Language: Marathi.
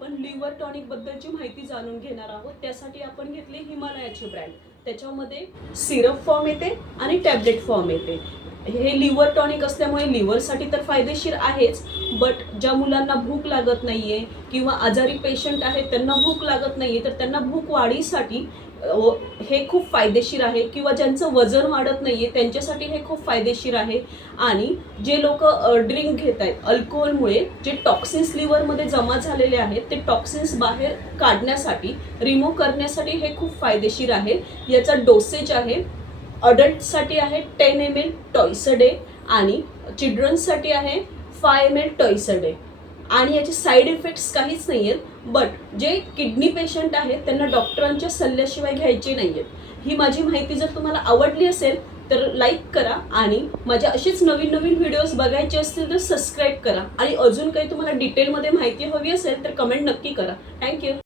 आपण लिव्हर टॉनिक बद्दलची माहिती जाणून घेणार आहोत। त्यासाठी आपण घेतले हिमालयाचे ब्रँड। त्याच्यामध्ये सिरप फॉर्म येते आणि टॅबलेट फॉर्म येते। हे लिव्हर टॉनिक असल्यामुळे लिव्हरसाठी तर फायदेशीर आहेच, बट ज्या मुलांना भूक लागत नाहीये किंवा आजारी पेशंट आहेत त्यांना भूक लागत नाहीये तर त्यांना भूक वाढीसाठी हे खूप फायदेशीर आहे, किंवा ज्यांचं वजन वाढत नाहीये त्यांच्यासाठी हे खूप फायदेशीर आहे। आणि जे लोक ड्रिंक घेत आहेत अल्कोहोलमुळे जे टॉक्सिन्स लिव्हरमध्ये जमा झालेले आहेत ते टॉक्सिन्स बाहेर काढण्यासाठी, रिमूव्ह करण्यासाठी हे खूप फायदेशीर आहे। याचा डोसेज आहे अडल्टसाठी आहे 10 ml ट्वाइस अ डे आणि चिल्ड्रन्ससाठी आहे 5 ml ट्वाइस अ डे। आणि याचे साईड इफेक्ट्स काहीच नाही आहेत, बट जे किडनी पेशंट आहेत त्यांना डॉक्टरांच्या सल्ल्याशिवाय घ्यायचे नाही आहेत। ही माझी माहिती जर तुम्हाला आवडली असेल तर लाईक करा आणि माझ्या अशीच नवीन नवीन व्हिडिओज बघायचे असतील तर सबस्क्राईब करा। आणि अजून काही तुम्हाला डिटेलमध्ये माहिती हवी असेल तर कमेंट नक्की करा। थँक्यू।